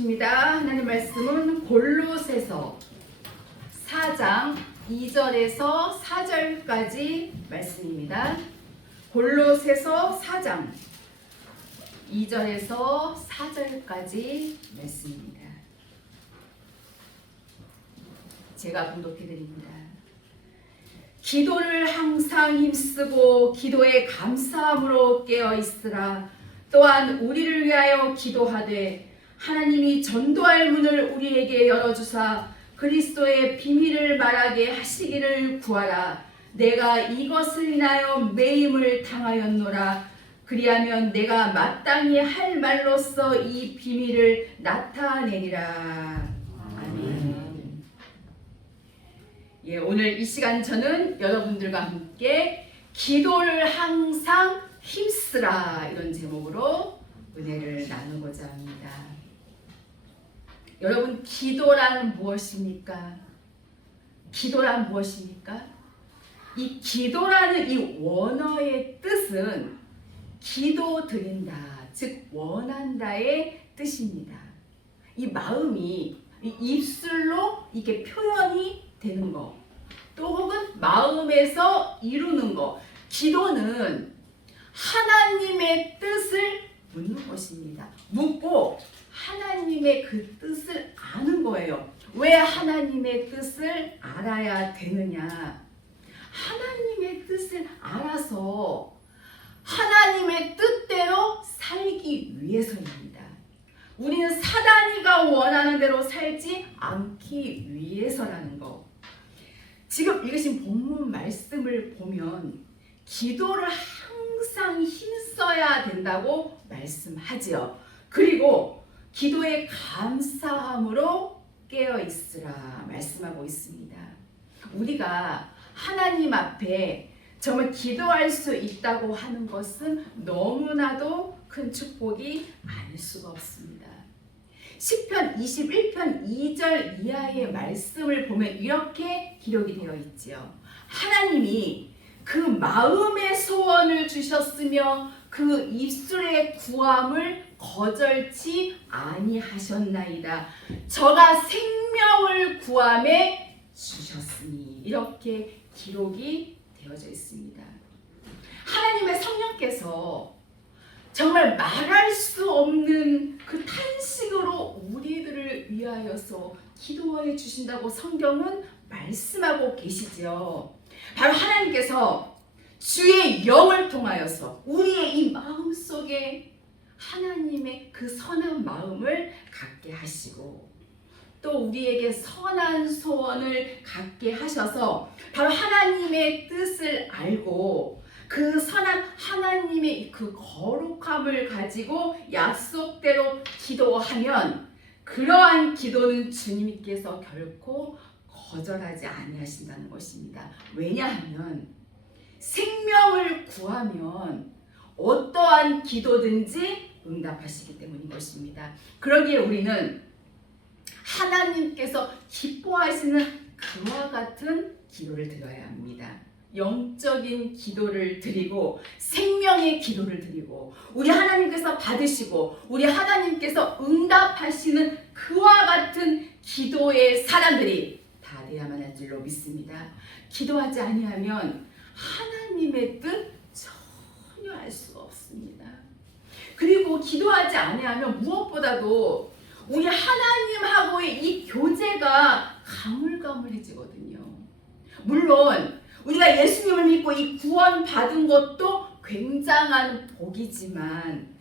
보십니다. 하나님 말씀은 골로새서 4장 2절에서 4절까지 말씀입니다. 골로새서 4장 2절에서 4절까지 말씀입니다. 제가 봉독해 드립니다. 기도를 항상 힘쓰고 기도에 감사함으로 깨어 있으라. 또한 우리를 위하여 기도하되 하나님이 전도할 문을 우리에게 열어주사 그리스도의 비밀을 말하게 하시기를 구하라. 내가 이것을 인하여 매임을 당하였노라. 그리하면 내가 마땅히 할 말로써 이 비밀을 나타내리라. 아멘. 예, 오늘 이 시간 저는 여러분들과 함께 기도를 항상 힘쓰라 이런 제목으로 은혜를 나누고자 합니다. 여러분, 기도란 무엇입니까? 기도란 무엇입니까? 이 기도라는 이 원어의 뜻은 기도 드린다, 즉 원한다의 뜻입니다. 이 마음이 이 입술로 이게 표현이 되는 거, 또 혹은 마음에서 이루는 거. 기도는 하나님의 뜻을 묻는 것입니다. 묻고 하나님의 그 뜻을 아는 거예요. 왜 하나님의 뜻을 알아야 되느냐? 하나님의 뜻을 알아서 하나님의 뜻대로 살기 위해서입니다. 우리는 사단이가 원하는 대로 살지 않기 위해서라는 거. 지금 읽으신 본문 말씀을 보면 기도를 항상 힘써야 된다고 말씀하지요. 그리고 기도에 감사함으로 깨어 있으라 말씀하고 있습니다. 우리가 하나님 앞에 정말 기도할 수 있다고 하는 것은 너무나도 큰 축복이 아닐 수가 없습니다. 시편 21편 2절 이하의 말씀을 보면 이렇게 기록이 되어 있지요. 하나님이 그 마음의 소원을 주셨으며 그 입술의 구함을 거절치 아니하셨나이다. 저가 생명을 구함에 주셨으니 이렇게 기록이 되어져 있습니다. 하나님의 성령께서 정말 말할 수 없는 그 탄식으로 우리들을 위하여서 기도해 주신다고 성경은 말씀하고 계시지요. 바로 하나님께서 주의 영을 통하여서 우리의 이 마음속에 하나님의 그 선한 마음을 갖게 하시고 또 우리에게 선한 소원을 갖게 하셔서 바로 하나님의 뜻을 알고 그 선한 하나님의 그 거룩함을 가지고 약속대로 기도하면 그러한 기도는 주님께서 결코 거절하지 아니하신다는 것입니다. 왜냐하면 생명을 구하면 어떠한 기도든지 응답하시기 때문인 것입니다. 그러기에 우리는 하나님께서 기뻐하시는 그와 같은 기도를 드려야 합니다. 영적인 기도를 드리고 생명의 기도를 드리고 우리 하나님께서 받으시고 우리 하나님께서 응답하시는 그와 같은 기도의 사람들이 다 되어야만 할 줄로 믿습니다. 기도하지 아니하면 하나님의 뜻 전혀 알 수가 없습니다. 그리고 기도하지 아니하면 무엇보다도 우리 하나님하고의 이 교제가 가물가물해지거든요. 물론 우리가 예수님을 믿고 이 구원받은 것도 굉장한 복이지만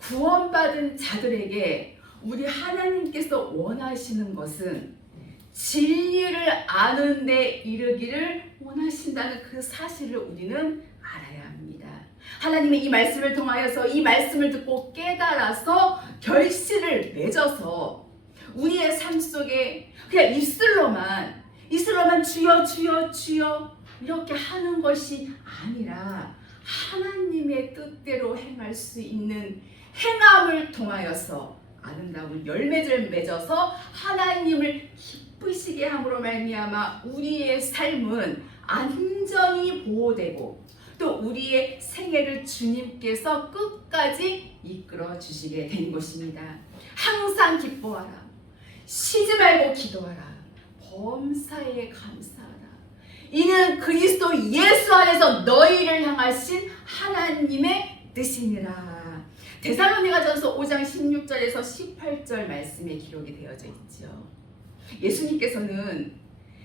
구원받은 자들에게 우리 하나님께서 원하시는 것은 진리를 아는 데 이르기를 원하신다는 그 사실을 우리는 알아야 합니다. 하나님의 이 말씀을 통하여서 이 말씀을 듣고 깨달아서 결실을 맺어서 우리의 삶 속에 그냥 입술로만 주여 주여 주여 이렇게 하는 것이 아니라 하나님의 뜻대로 행할 수 있는 행함을 통하여서 아름다운 열매를 맺어서 하나님을 기쁘시게 함으로 말미암아 우리의 삶은 안전히 보호되고 또 우리의 생애를 주님께서 끝까지 이끌어 주시게 된 것입니다. 항상 기뻐하라. 쉬지 말고 기도하라. 범사에 감사하라. 이는 그리스도 예수 안에서 너희를 향하신 하나님의 뜻이니라. 데살로니가전서 5장 16절에서 18절 말씀에 기록이 되어져 있죠. 예수님께서는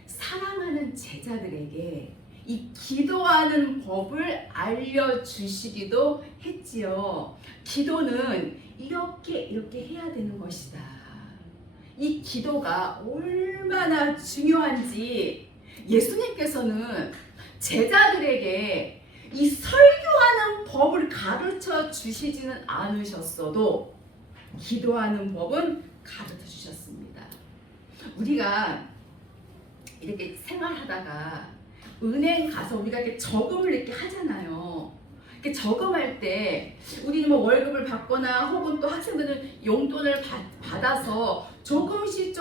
사랑하는 제자들에게 이 기도하는 법을 알려주시기도 했지요. 기도는 이렇게 해야 되는 것이다. 이 기도가 얼마나 중요한지 예수님께서는 제자들에게 이 설교하는 법을 가르쳐 주시지는 않으셨어도 기도하는 법은 가르쳐 주셨습니다. 우리가 이렇게 생활하다가 은행 가서 우리가 이렇게 저금을 이렇게 하잖아요. 이렇게 저금할 때 우리는 뭐 월급을 받거나 혹은 또 학생들은 용돈을 받아서 조금씩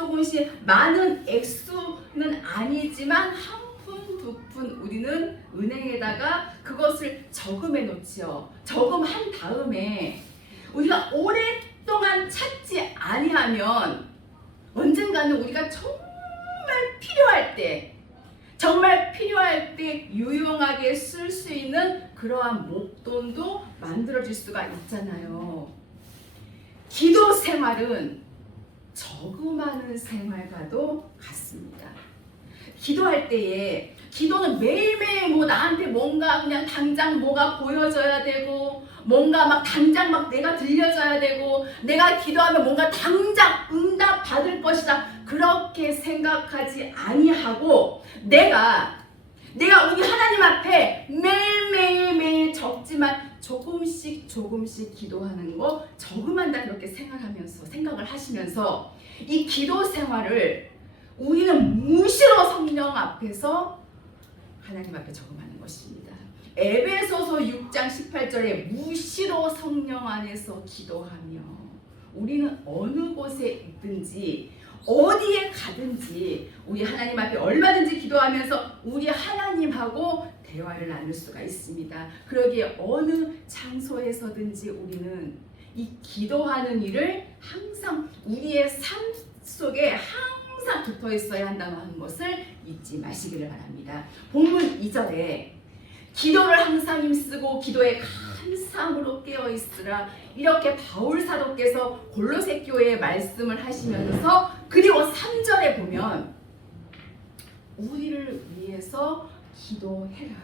많은 액수는 아니지만 한 푼, 두 푼 우리는 은행에다가 그것을 저금해 놓지요. 저금한 다음에 우리가 오랫동안 찾지 아니하면 언젠가는 우리가 정말 필요할 때 유용하게 쓸 수 있는 그러한 목돈도 만들어질 수가 있잖아요. 기도 생활은 저금하는 생활과도 같습니다. 기도할 때에 기도는 매일매일 뭐 나한테 뭔가 그냥 당장 뭐가 보여져야 되고 뭔가 막 당장 막 내가 들려져야 되고 내가 기도하면 뭔가 당장 응답 받을 것이다. 그렇게 생각하지 아니하고 내가 우리 하나님 앞에 매일 적지만 조금씩 기도하는 거 저금한다 그렇게 생각을 하시면서 이 기도 생활을 우리는 무시로 성령 앞에서 하나님 앞에 저금하는 것입니다. 에베소서 6장 18절에 무시로 성령 안에서 기도하며 우리는 어느 곳에 있든지 어디에 가든지 우리 하나님 앞에 얼마든지 기도하면서 우리 하나님하고 대화를 나눌 수가 있습니다. 그러기에 어느 장소에서든지 우리는 이 기도하는 일을 항상 우리의 삶 속에 항상 붙어 있어야 한다고 하는 것을 잊지 마시기를 바랍니다. 본문 2절에 기도를 항상 힘쓰고 기도에 감사함으로 깨어 있으라 이렇게 바울 사도께서 골로새 교회에 말씀을 하시면서 그리고 3절에 보면 우리를 위해서 기도해라.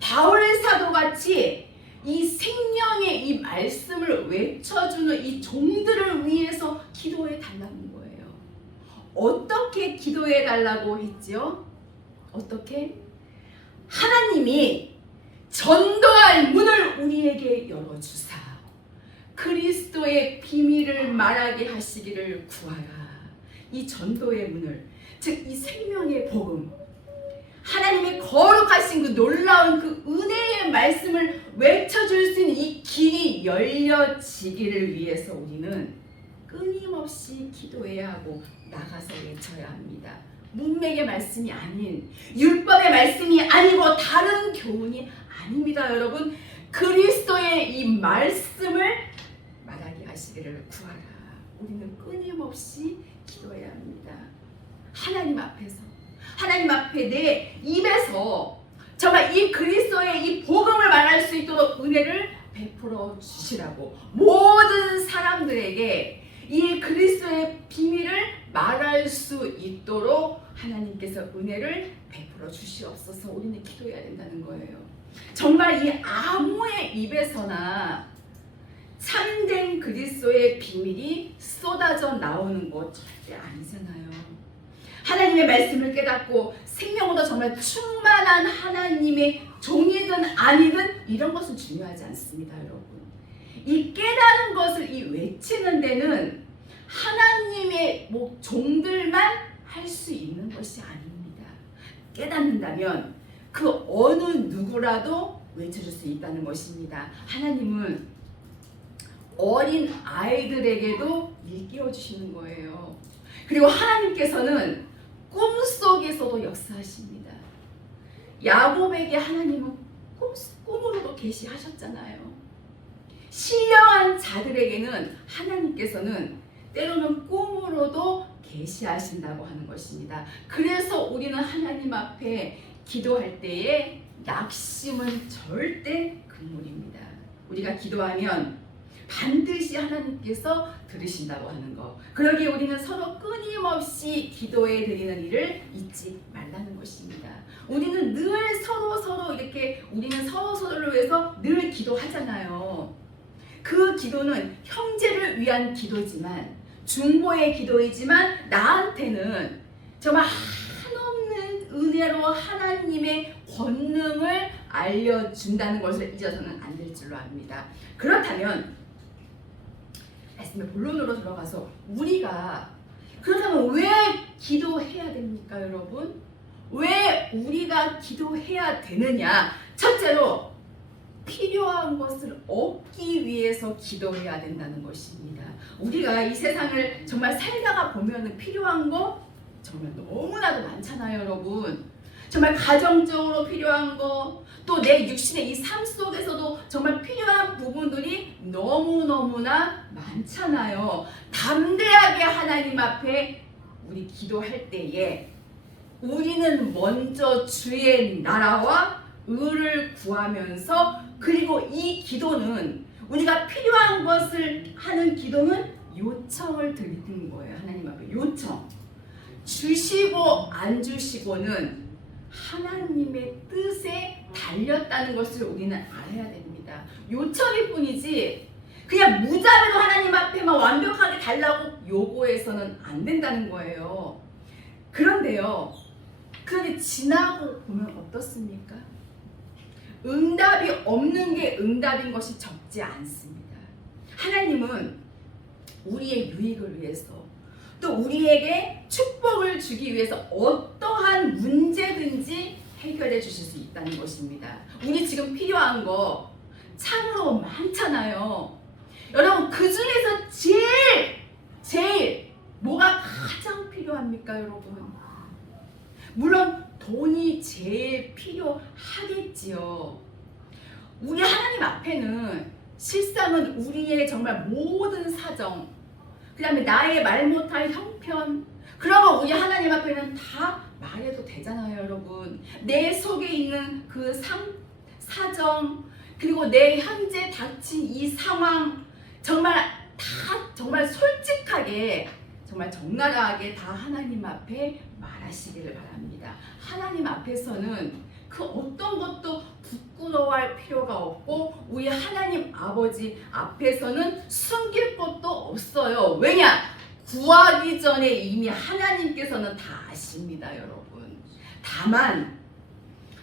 바울 사도같이 이 생명의 이 말씀을 외쳐주는 이 종들을 위해서 기도해 달라는 거예요. 어떻게 기도해 달라고 했지요? 어떻게? 하나님이 전도할 문을 우리에게 열어주사 그리스도의 비밀을 말하게 하시기를 구하라. 이 전도의 문을, 즉 이 생명의 복음, 하나님의 거룩하신 그 놀라운 그 은혜의 말씀을 외쳐줄 수 있는 이 길이 열려지기를 위해서 우리는 끊임없이 기도해야 하고 나가서 외쳐야 합니다. 문맥의 말씀이 아닌, 율법의 말씀이 아니고 다른 교훈이 아닙니다. 여러분, 그리스도의 이 말씀을 말하게 하시기를 구하라. 우리는 끊임없이 기도해야 합니다. 하나님 앞에 내 입에서 정말 이 그리스도의 이 복음을 말할 수 있도록 은혜를 베풀어 주시라고, 모든 사람들에게 이 그리스도의 비밀을 말할 수 있도록 하나님께서 은혜를 베풀어 주시옵소서. 우리는 기도해야 된다는 거예요. 정말 이 아무의 입에서나 참된 그리스도의 비밀이 쏟아져 나오는 것 절대 아니잖아요. 하나님의 말씀을 깨닫고 생명으로 정말 충만한 하나님의 종이든 아니든 이런 것은 중요하지 않습니다, 여러분. 이 깨달은 것을 이 외치는 데는 하나님의 종들만 할 수 있는 것이 아닙니다. 깨닫는다면 그 어느 누구라도 외쳐줄 수 있다는 것입니다. 하나님은 어린 아이들에게도 일깨워 주시는 거예요. 그리고 하나님께서는 꿈속에서도 역사하십니다. 야곱에게 하나님은 꿈으로도 계시하셨잖아요. 신령한 자들에게는 하나님께서는 때로는 꿈으로도 계시하신다고 하는 것입니다. 그래서 우리는 하나님 앞에 기도할 때에 낙심은 절대 금물입니다. 우리가 기도하면 반드시 하나님께서 들으신다고 하는 것. 그러기에 우리는 서로 끊임없이 기도해 드리는 일을 잊지 말라는 것입니다. 우리는 늘 서로 이렇게 우리는 서로를 위해서 늘 기도하잖아요. 그 기도는 형제를 위한 기도지만 중보의 기도이지만 나한테는 정말 한없는 은혜로 하나님의 권능을 알려준다는 것을 잊어서는 안 될 줄로 압니다. 그렇다면 말씀의 본론으로 들어가서 그렇다면 왜 기도해야 됩니까, 여러분? 왜 우리가 기도해야 되느냐? 첫째로 필요한 것을 얻기 위해서 기도해야 된다는 것입니다. 우리가 이 세상을 정말 살다가 보면 필요한 거 정말 너무나도 많잖아요, 여러분. 정말 가정적으로 필요한 거, 또 내 육신의 이 삶 속에서도 정말 필요한 부분들이 너무너무나 많잖아요. 담대하게 하나님 앞에 우리 기도할 때에 우리는 먼저 주의 나라와 의를 구하면서, 그리고 이 기도는 우리가 필요한 것을 하는 기도는 요청을 드리는 거예요. 하나님 앞에 요청. 주시고 안 주시고는 하나님의 뜻에 달렸다는 것을 우리는 알아야 됩니다. 요청일 뿐이지 그냥 무자비로 하나님 앞에만 완벽하게 달라고 요구해서는 안 된다는 거예요. 그런데 지나고 보면 어떻습니까? 응답이 없는 게 응답인 것이 적지 않습니다. 하나님은 우리의 유익을 위해서, 또 우리에게 축복을 주기 위해서 어떠한 문제든지 해결해 주실 수 있다는 것입니다. 우리 지금 필요한 거 참으로 많잖아요. 여러분, 그 중에서 제일 뭐가 가장 필요합니까, 여러분? 물론 돈이 제일 필요하겠지요. 우리 하나님 앞에는 실상은 우리의 정말 모든 사정, 그 다음에 나의 말 못할 형편, 그런 거 우리 하나님 앞에는 다 말해도 되잖아요, 여러분. 내 속에 있는 그 사정, 그리고 내 현재 닥친 이 상황, 정말 솔직하게, 정말 적나라하게 다 하나님 앞에 말하시기를 바랍니다. 하나님 앞에서는 그 어떤 것도 부끄러워할 필요가 없고, 우리 하나님 아버지 앞에서는 숨길 것도 없어요. 왜냐? 구하기 전에 이미 하나님께서는 다 아십니다, 여러분. 다만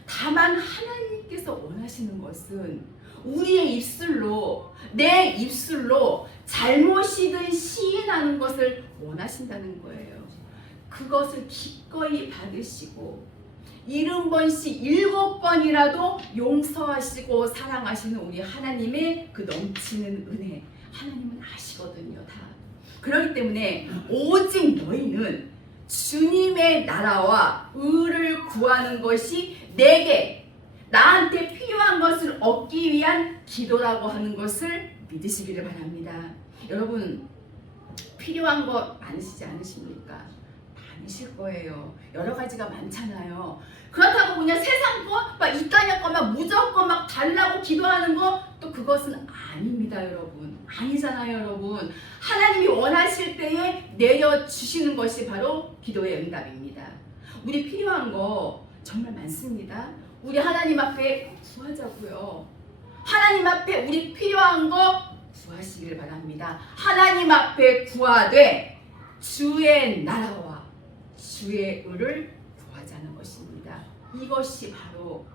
하나님께서 원하시는 것은 우리의 입술로, 내 입술로 잘못이든 시인하는 것을 원하신다는 거예요. 그것을 기꺼이 받으시고 70번씩 7번이라도 용서하시고 사랑하시는 우리 하나님의 그 넘치는 은혜, 하나님은 아시거든요, 다. 그렇기 때문에 오직 너희는 주님의 나라와 의를 구하는 것이 나한테 필요한 것을 얻기 위한 기도라고 하는 것을 믿으시기를 바랍니다. 여러분, 필요한 거 많으시지 않으십니까? 많으실 거예요. 여러 가지가 많잖아요. 그렇다고 그냥 세상 거, 이 땅의 거만 무조건 달라고 기도하는 거, 또 그것은 아닙니다, 여러분. 아니잖아요, 여러분. 하나님이 원하실 때에 내려주시는 것이 바로 기도의 응답입니다. 우리 필요한 거 정말 많습니다. 우리 하나님 앞에 구하자고요. 하나님 앞에 우리 필요한 거 구하시기를 바랍니다. 하나님 앞에 구하되 주의 나라와 주의 의를 구하자는 것입니다. 이것이 바로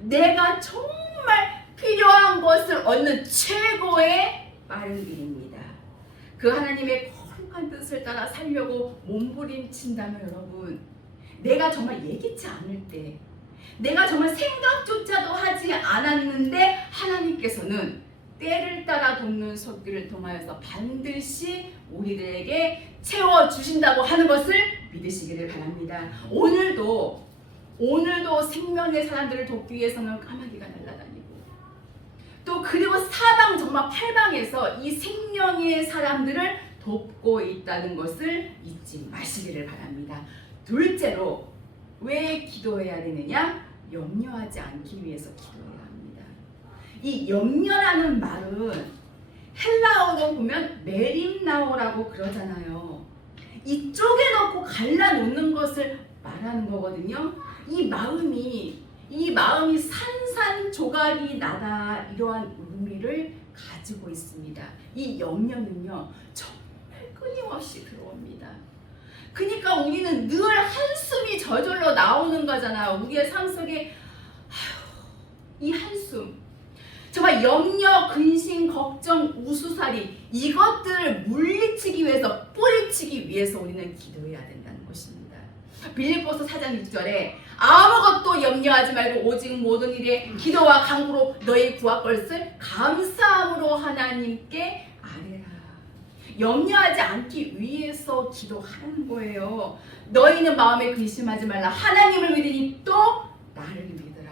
내가 정말 필요한 것을 얻는 최고의 빠른 길입니다. 그 하나님의 거룩한 뜻을 따라 살려고 몸부림친다면 여러분, 내가 정말 예기치 않을 때, 내가 정말 생각조차도 하지 않았는데 하나님께서는 때를 따라 돕는 손길을 통하여서 반드시 우리들에게 채워주신다고 하는 것을 믿으시기를 바랍니다. 오늘도 생명의 사람들을 돕기 위해서는 까마귀가 날아다니고, 또 그리고 사방 정말 팔방에서 이 생명의 사람들을 돕고 있다는 것을 잊지 마시기를 바랍니다. 둘째로 왜 기도해야 되느냐? 염려하지 않기 위해서 기도해야 합니다. 이 염려라는 말은 헬라어로 보면 메림나오라고 그러잖아요. 이 쪼개놓고 갈라놓는 것을 말하는 거거든요. 이 마음이 산산조각이 나다, 이러한 의미를 가지고 있습니다. 이 염려는요 정말 끊임없이 들어옵니다. 그러니까 우리는 늘 한숨이 저절로 나오는 거잖아요. 우리의 삶 속에 이 한숨, 정말 염려, 근심, 걱정, 우수살이, 이것들을 물리치기 위해서, 뿌리치기 위해서 우리는 기도해야 된다는 것입니다. 빌립보서 4장 6절에 아무것도 염려하지 말고 오직 모든 일에 기도와 간구로 너희 구할 것을 감사함으로 하나님께 아뢰라. 염려하지 않기 위해서 기도하는 거예요. 너희는 마음에 근심하지 말라. 하나님을 믿으니 또 나를 믿으라.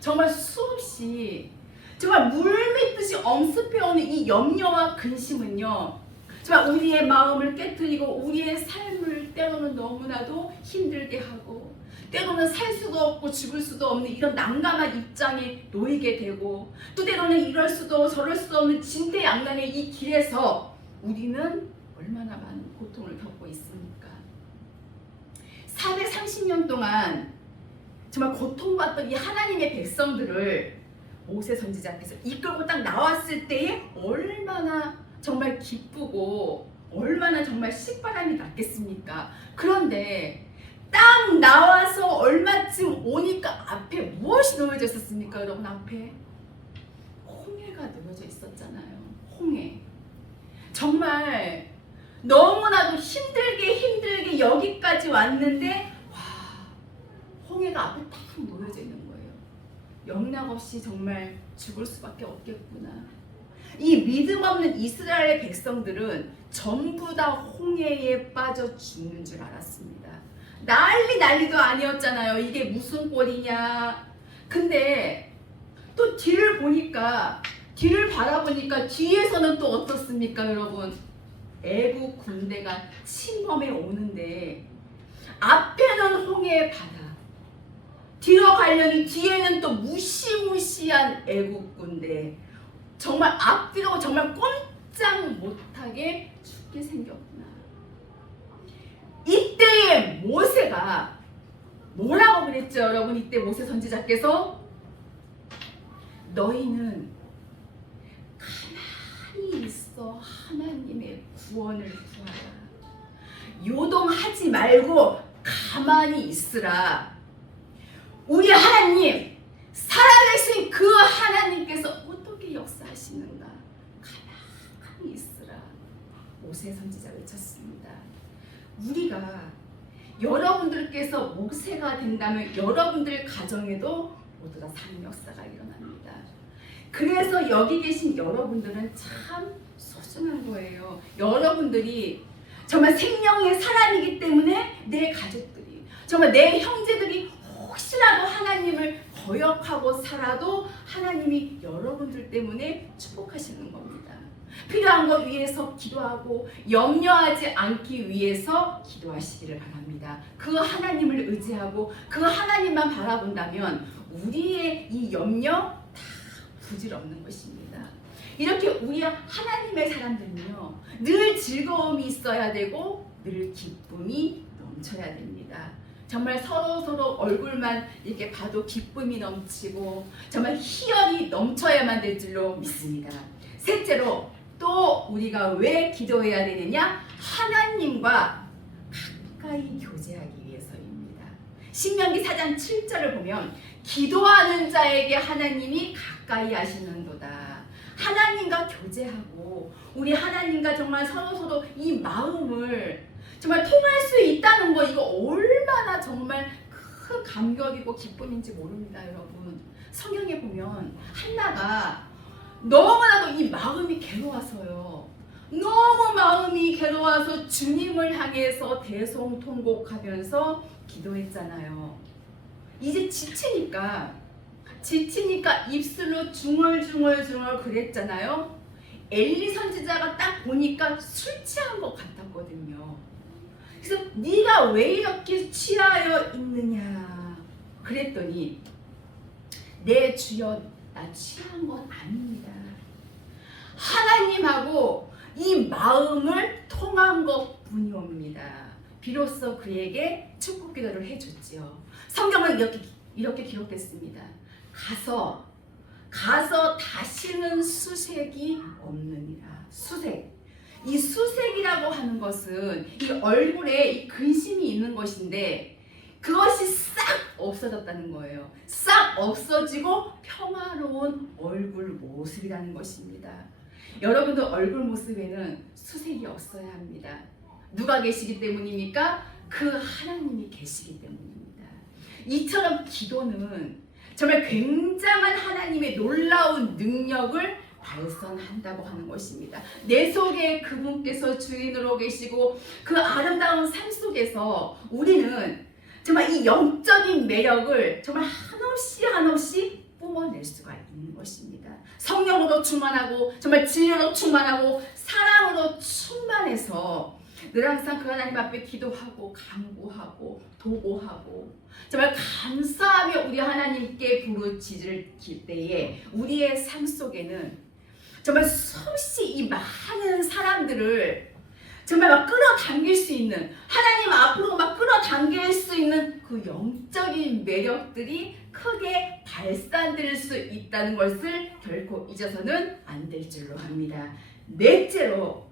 정말 수없이, 정말 물밀듯이 엄습해오는 이 염려와 근심은요, 정말 우리의 마음을 깨트리고 우리의 삶을 때로는 너무나도 힘들게 하고, 때로는 살 수도 없고 죽을 수도 없는 이런 난감한 입장에 놓이게 되고, 또 때로는 이럴 수도 저럴 수도 없는 진퇴양난의 이 길에서 우리는 얼마나 많은 고통을 겪고 있습니까? 430년 동안 정말 고통받던 이 하나님의 백성들을 모세 선지자께서 이끌고 딱 나왔을 때에 얼마나 정말 기쁘고 얼마나 정말 식바람이 났겠습니까? 그런데 딱 나와서 얼마쯤 오니까 앞에 무엇이 놓여져 있었습니까? 여러분, 앞에 홍해가 놓여져 있었잖아요. 홍해. 정말 너무나도 힘들게 여기까지 왔는데, 와, 홍해가 앞에 딱 놓여져 있는 거예요. 영락없이 정말 죽을 수밖에 없겠구나. 이 믿음 없는 이스라엘 백성들은 전부 다 홍해에 빠져 죽는 줄 알았습니다. 난리도 아니었잖아요. 이게 무슨 꼴이냐. 근데 또 뒤를 바라보니까 뒤에서는 또 어떻습니까, 여러분? 애국 군대가 침범해 오는데 앞에는 홍해의 바다, 뒤로 가려니 뒤에는 또 무시무시한 애국 군대. 정말 앞뒤로 정말 꼼짝 못하게 죽게 생겼구나. 이때에 모세가 뭐라고 그랬죠, 여러분? 이때 모세 선지자께서 너희는 가만히 있어 하나님의 구원을 구하라. 요동하지 말고 가만히 있으라. 우리 하나님, 살아계신 그 하나님께서 어떻게 역사하시는가? 가만히 있으라. 모세 선지자 외쳤습니다. 우리가 여러분들께서 모세가 된다면 여러분들 가정에도 모두 다 산 역사가 일어납니다. 그래서 여기 계신 여러분들은 참 소중한 거예요. 여러분들이 정말 생명의 사람이기 때문에 내 가족들이, 정말 내 형제들이 혹시라도 하나님을 거역하고 살아도 하나님이 여러분들 때문에 축복하시는 겁니다. 필요한 것 위해서 기도하고 염려하지 않기 위해서 기도하시기를 바랍니다. 그 하나님을 의지하고 그 하나님만 바라본다면 우리의 이 염려 다 부질없는 것입니다. 이렇게 우리 하나님의 사람들은요, 늘 즐거움이 있어야 되고 늘 기쁨이 넘쳐야 됩니다. 정말 서로 얼굴만 이렇게 봐도 기쁨이 넘치고 정말 희열이 넘쳐야만 될 줄로 믿습니다. 셋째로 또 우리가 왜 기도해야 되느냐? 하나님과 가까이 교제하기 위해서입니다. 신명기 4장 7절을 보면 기도하는 자에게 하나님이 가까이 하시는도다. 하나님과 교제하고 우리 하나님과 정말 서로 이 마음을 정말 통할 수 있다는 거, 이거 얼마나 정말 큰 감격이고 기쁨인지 모릅니다, 여러분. 성경에 보면 한나가 너무나도 이 마음이 괴로워서요, 너무 마음이 괴로워서 주님을 향해서 대성통곡하면서 기도했잖아요. 이제 지치니까 지치니까 입술로 중얼중얼 그랬잖아요. 엘리 선지자가 딱 보니까 술 취한 것 같았거든요. 그래서 네가 왜 이렇게 취하여 있느냐 그랬더니 내 주여 나 취한 건 아닙니다. 하나님하고 이 마음을 통한 것 뿐이옵니다. 비로소 그에게 축복 기도를 해줬지요. 성경은 이렇게 기록됐습니다. 가서 다시는 수색이 없느니라. 수색. 이 수색이라고 하는 것은 이 얼굴에 이 근심이 있는 것인데 그것이 싹 없어졌다는 거예요. 싹 없어지고 평화로운 얼굴 모습이라는 것입니다. 여러분도 얼굴 모습에는 수색이 없어야 합니다. 누가 계시기 때문입니까? 그 하나님이 계시기 때문입니다. 이처럼 기도는 정말 굉장한 하나님의 놀라운 능력을 발산한다고 하는 것입니다. 내 속에 그분께서 주인으로 계시고 그 아름다운 삶 속에서 우리는 정말 이 영적인 매력을 정말 한없이 뿜어낼 수가 있는 것입니다. 성령으로 충만하고 정말 진리로 충만하고 사랑으로 충만해서 늘 항상 그 하나님 앞에 기도하고 간구하고 도구하고 정말 감사하며 우리 하나님께 부르짖을 때에 우리의 삶 속에는 정말 수없이 이 많은 사람들을 정말 막 끌어당길 수 있는 하나님 앞으로 막 끌어당길 수 있는 그 영적인 매력들이 크게 발산될 수 있다는 것을 결코 잊어서는 안 될 줄로 합니다. 넷째로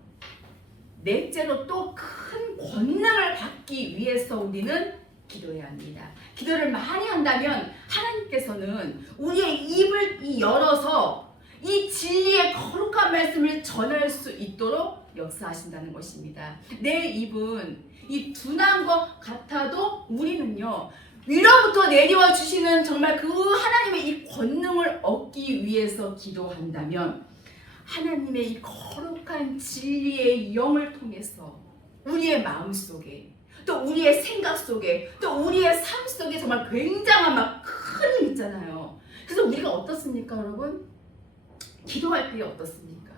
또 큰 권능을 받기 위해서 우리는 기도해야 합니다. 기도를 많이 한다면 하나님께서는 우리의 입을 열어서 이 진리의 거룩한 말씀을 전할 수 있도록 역사하신다는 것입니다. 내 입은 이 둔한 것 같아도 우리는요 위로부터 내려와 주시는 정말 그 하나님의 이 권능을 얻기 위해서 기도한다면 하나님의 이 거룩한 진리의 영을 통해서 우리의 마음 속에 또 우리의 생각 속에 또 우리의 삶 속에 정말 굉장한 막 큰 힘 있잖아요. 그래서 우리가 어떻습니까 여러분? 기도할 때 어떻습니까?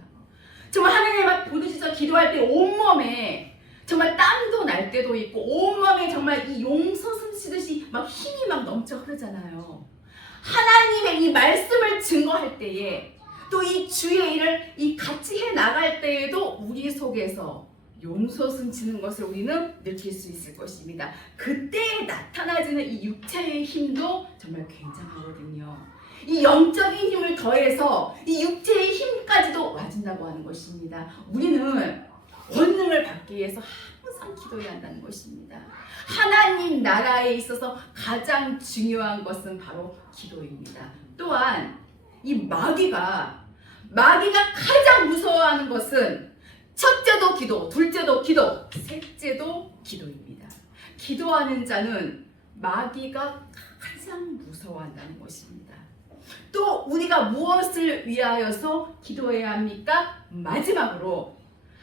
정말 하나님 앞 부르짖어 기도할 때 온몸에 정말 땀도 날 때도 있고 온몸에 정말 이 용솟음 치듯이 막 힘이 막 넘쳐 흐르잖아요. 하나님의 이 말씀을 증거할 때에 또 이 주의 일을 이 같이 해 나갈 때에도 우리 속에서 용솟음 치는 것을 우리는 느낄 수 있을 것입니다. 그때에 나타나지는 이 육체의 힘도 정말 굉장하거든요. 이 영적인 힘을 더해서 이 육체의 힘까지도 와준다고 하는 것입니다. 우리는 권능을 받기 위해서 항상 기도해야 한다는 것입니다. 하나님 나라에 있어서 가장 중요한 것은 바로 기도입니다. 또한 이 마귀가 가장 무서워하는 것은 첫째도 기도, 둘째도 기도, 셋째도 기도입니다. 기도하는 자는 마귀가 가장 무서워한다는 것입니다. 또 우리가 무엇을 위하여서 기도해야 합니까? 마지막으로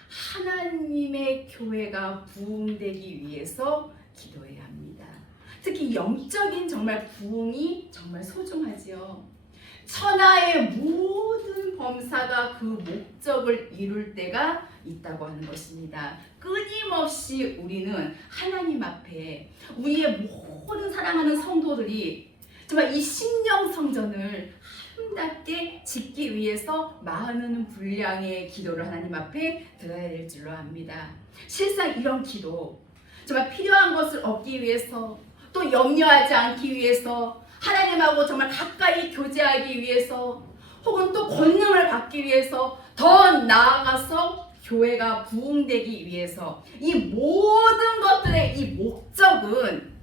하나님의 교회가 부흥되기 위해서 기도해야 합니다. 특히 영적인 정말 부흥이 정말 소중하지요. 천하의 모든 범사가 그 목적을 이룰 때가 있다고 하는 것입니다. 끊임없이 우리는 하나님 앞에 우리의 모든 사랑하는 성도들이 정말 이 심령 성전을 아름답게 짓기 위해서 많은 분량의 기도를 하나님 앞에 드려야 될 줄로 압니다. 실상 이런 기도 정말 필요한 것을 얻기 위해서 또 염려하지 않기 위해서 하나님하고 정말 가까이 교제하기 위해서 혹은 또 권능을 받기 위해서 더 나아가서 교회가 부흥되기 위해서 이 모든 것들의 이 목적은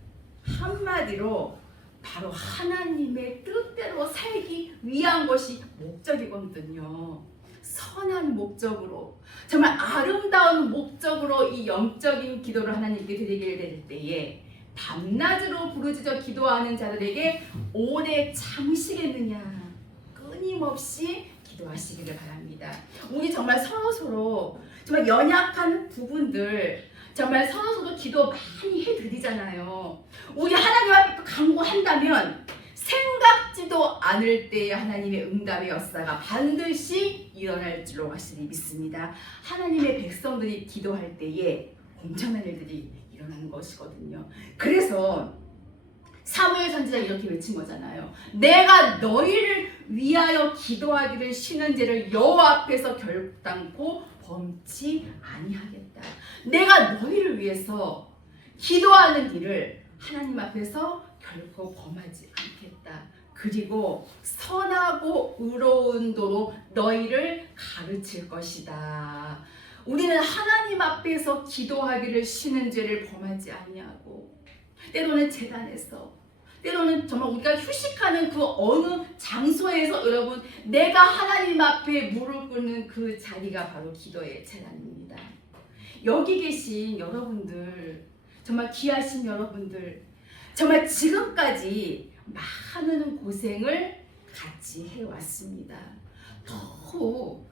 한마디로 바로 하나님의 뜻대로 살기 위한 것이 목적이거든요. 선한 목적으로 정말 아름다운 목적으로 이 영적인 기도를 하나님께 드리게 될 때에 밤낮으로 부르짖어 기도하는 자들에게 오래 참으시겠느냐 끊임없이 기도하시기를 바랍니다. 우리 정말 서로 정말 연약한 부분들 정말 서로 기도 많이 해드리잖아요. 우리 하나님 앞에 간구한다면 생각지도 않을 때에 하나님의 응답의 역사가 반드시 일어날 줄로 확실히 믿습니다. 하나님의 백성들이 기도할 때에 엄청난 일들이 일어나는 것이거든요. 그래서 사무엘 선지자가 이렇게 외친 거잖아요. 내가 너희를 위하여 기도하기를 쉬는 죄를 여호와 앞에서 결단코 범치 아니하겠다. 내가 너희를 위해서 기도하는 일을 하나님 앞에서 결코 범하지 않겠다. 그리고 선하고 의로운 도로 너희를 가르칠 것이다. 우리는 하나님 앞에서 기도하기를 쉬는 죄를 범하지 아니하고 때로는 제단에서 때로는 정말 우리가 휴식하는 그 어느 장소에서 여러분 내가 하나님 앞에 무릎 꿇는 그 자리가 바로 기도의 제단입니다. 여기 계신 여러분들 정말 귀하신 여러분들 정말 지금까지 많은 고생을 같이 해왔습니다. 더욱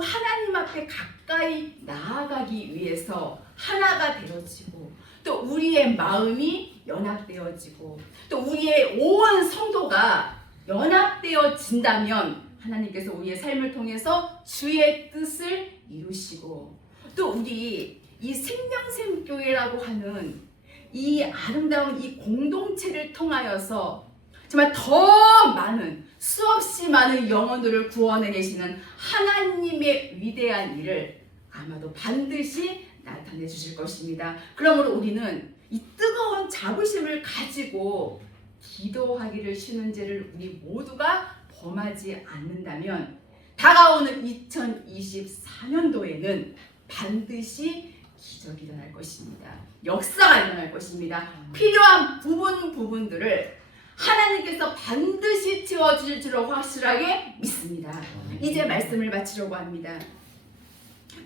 하나님 앞에 가까이 나아가기 위해서 하나가 되어지고 또 우리의 마음이 연합되어지고 또 우리의 온 성도가 연합되어진다면 하나님께서 우리의 삶을 통해서 주의 뜻을 이루시고 또 우리 이 생명샘교회라고 하는 이 아름다운 이 공동체를 통하여서 정말 더 많은 수없이 많은 영혼들을 구원해내시는 하나님의 위대한 일을 아마도 반드시 나타내 주실 것입니다. 그러므로 우리는 이 뜨거운 자부심을 가지고 기도하기를 쉬는 죄를 우리 모두가 범하지 않는다면 다가오는 2024년도에는 반드시 기적이 일어날 것입니다. 역사가 일어날 것입니다. 필요한 부분들을 하나님께서 반드시 채워주실 줄로 확실하게 믿습니다. 이제 말씀을 마치려고 합니다.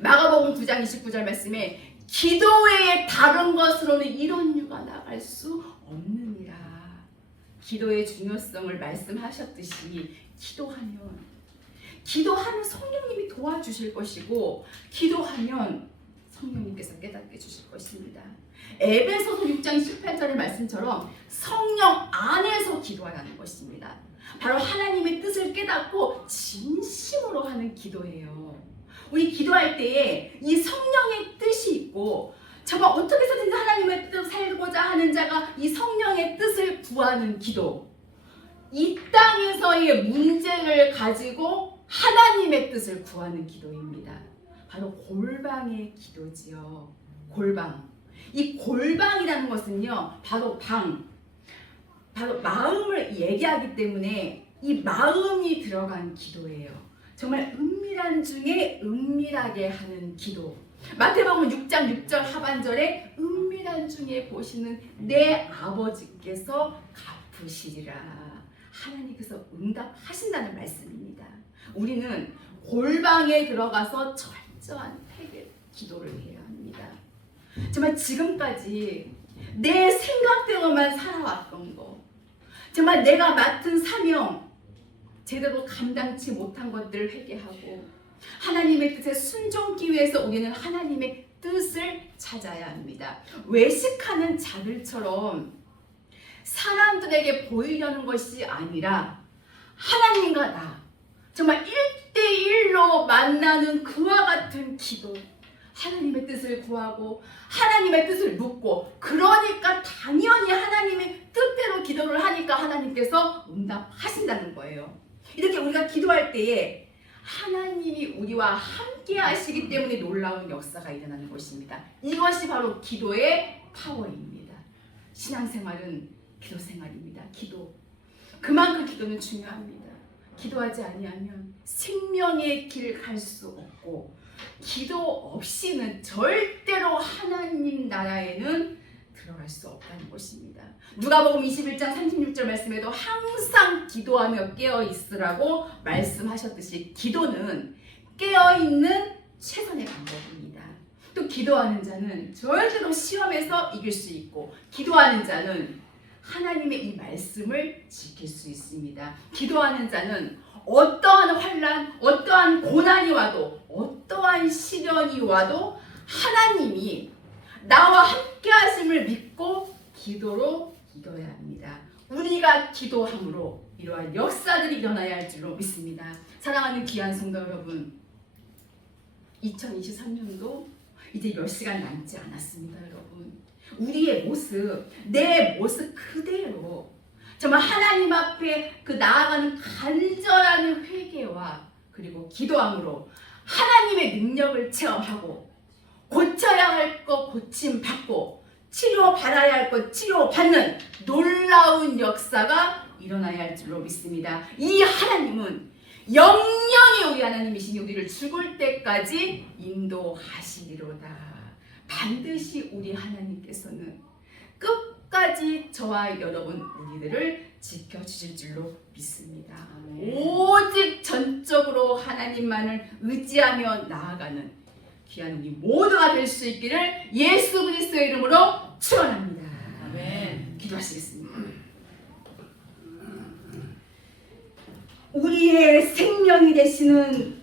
마가복음 9장 29절 말씀에 기도 외에 다른 것으로는 이런 유가 나갈 수 없느니라. 기도의 중요성을 말씀하셨듯이 기도하면 성령님이 도와주실 것이고 기도하면 성령님께서 깨닫게 해주실 것입니다. 에베소서 6장 18절의 말씀처럼 성령 안에서 기도하라는 것입니다. 바로 하나님의 뜻을 깨닫고 진심으로 하는 기도예요. 우리 기도할 때에 이 성령의 뜻이 있고 정말 어떻게 해서든지 하나님의 뜻을 살고자 하는 자가 이 성령의 뜻을 구하는 기도, 이 땅에서의 문제를 가지고 하나님의 뜻을 구하는 기도입니다. 바로 골방의 기도지요. 골방. 이 골방이라는 것은요, 바로 마음을 얘기하기 때문에 이 마음이 들어간 기도예요. 정말 은밀한 중에 은밀하게 하는 기도. 마태복음 6장 6절 하반절에 은밀한 중에 보시는 내 아버지께서 갚으시리라. 하나님께서 응답하신다는 말씀입니다. 우리는 골방에 들어가서 철저한 회개 기도를 해야 합니다. 정말 지금까지 내 생각대로만 살아왔던 거, 정말 내가 맡은 사명 제대로 감당치 못한 것들을 회개하고 하나님의 뜻에 순종하기 위해서 우리는 하나님의 뜻을 찾아야 합니다. 외식하는 자들처럼 사람들에게 보이려는 것이 아니라 하나님과 나 정말 1대1로 만나는 그와 같은 기도, 하나님의 뜻을 구하고 하나님의 뜻을 묻고 그러니까 당연히 하나님의 뜻대로 기도를 하니까 하나님께서 응답하신다는 거예요. 이렇게 우리가 기도할 때에 하나님이 우리와 함께 하시기 때문에 놀라운 역사가 일어나는 것입니다. 이것이 바로 기도의 파워입니다. 신앙생활은 기도생활입니다. 기도. 그만큼 기도는 중요합니다. 기도하지 아니하면 생명의 길 갈 수 없고 기도 없이는 절대로 하나님 나라에는 들어갈 수 없다는 것입니다. 누가복음 21장 36절 말씀에도 항상 기도하며 깨어있으라고 말씀하셨듯이 기도는 깨어있는 최선의 방법입니다. 또 기도하는 자는 절대로 시험에서 이길 수 있고 기도하는 자는 하나님의 이 말씀을 지킬 수 있습니다. 기도하는 자는 어떠한 환난, 어떠한 고난이 와도 어떠한 시련이 와도 하나님이 나와 함께 하심을 믿고 기도로 이겨야 합니다. 우리가 기도함으로 이러한 역사들이 일어나야 할 줄로 믿습니다. 사랑하는 귀한 성도 여러분, 2023년도 이제 몇 시간 남지 않았습니다. 여러분, 우리의 모습, 내 모습 그대로 정말 하나님 앞에 그 나아가는 간절한 회개와 그리고 기도함으로 하나님의 능력을 체험하고 고쳐야 할 것 고침받고 치료받아야 할 것 치료받는 놀라운 역사가 일어나야 할 줄로 믿습니다. 이 하나님은 영영이 우리 하나님이시니 우리를 죽을 때까지 인도하시리로다. 반드시 우리 하나님께서는 끝까지 저와 여러분 우리들을 지켜주실 줄로 믿습니다. 오직 전적으로 하나님만을 의지하며 나아가는 귀한 우리 모두가 될 수 있기를 예수 그리스도의 이름으로 축원합니다. 아멘. 기도하시겠습니다. 우리의 생명이 되시는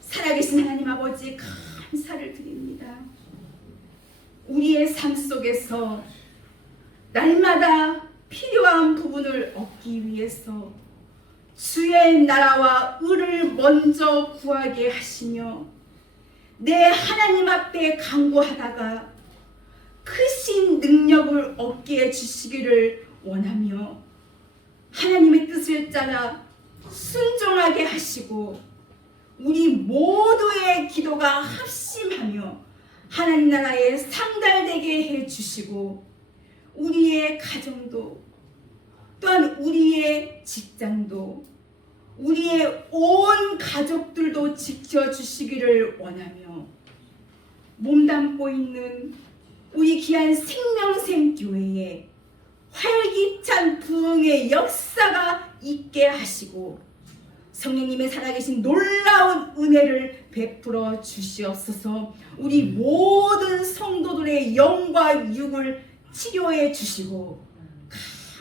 살아계신 하나님 아버지, 감사를 드립니다. 우리의 삶 속에서 날마다 필요한 부분을 얻기 위해서 주의 나라와 의를 먼저 구하게 하시며 내 하나님 앞에 간구하다가 크신 능력을 얻게 해주시기를 원하며 하나님의 뜻을 따라 순종하게 하시고 우리 모두의 기도가 합심하며 하나님 나라에 상달되게 해주시고 우리의 가정도 또한 우리의 직장도 우리의 온 가족들도 지켜주시기를 원하며 몸담고 있는 우리 귀한 생명샘 교회에 활기찬 부흥의 역사가 있게 하시고 성령님의 살아계신 놀라운 은혜를 베풀어 주시옵소서. 우리 모든 성도들의 영과 육을 치료해 주시고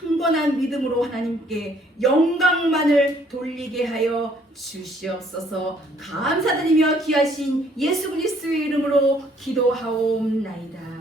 강건한 믿음으로 하나님께 영광만을 돌리게 하여 주시옵소서. 감사드리며 귀하신 예수 그리스도의 이름으로 기도하옵나이다.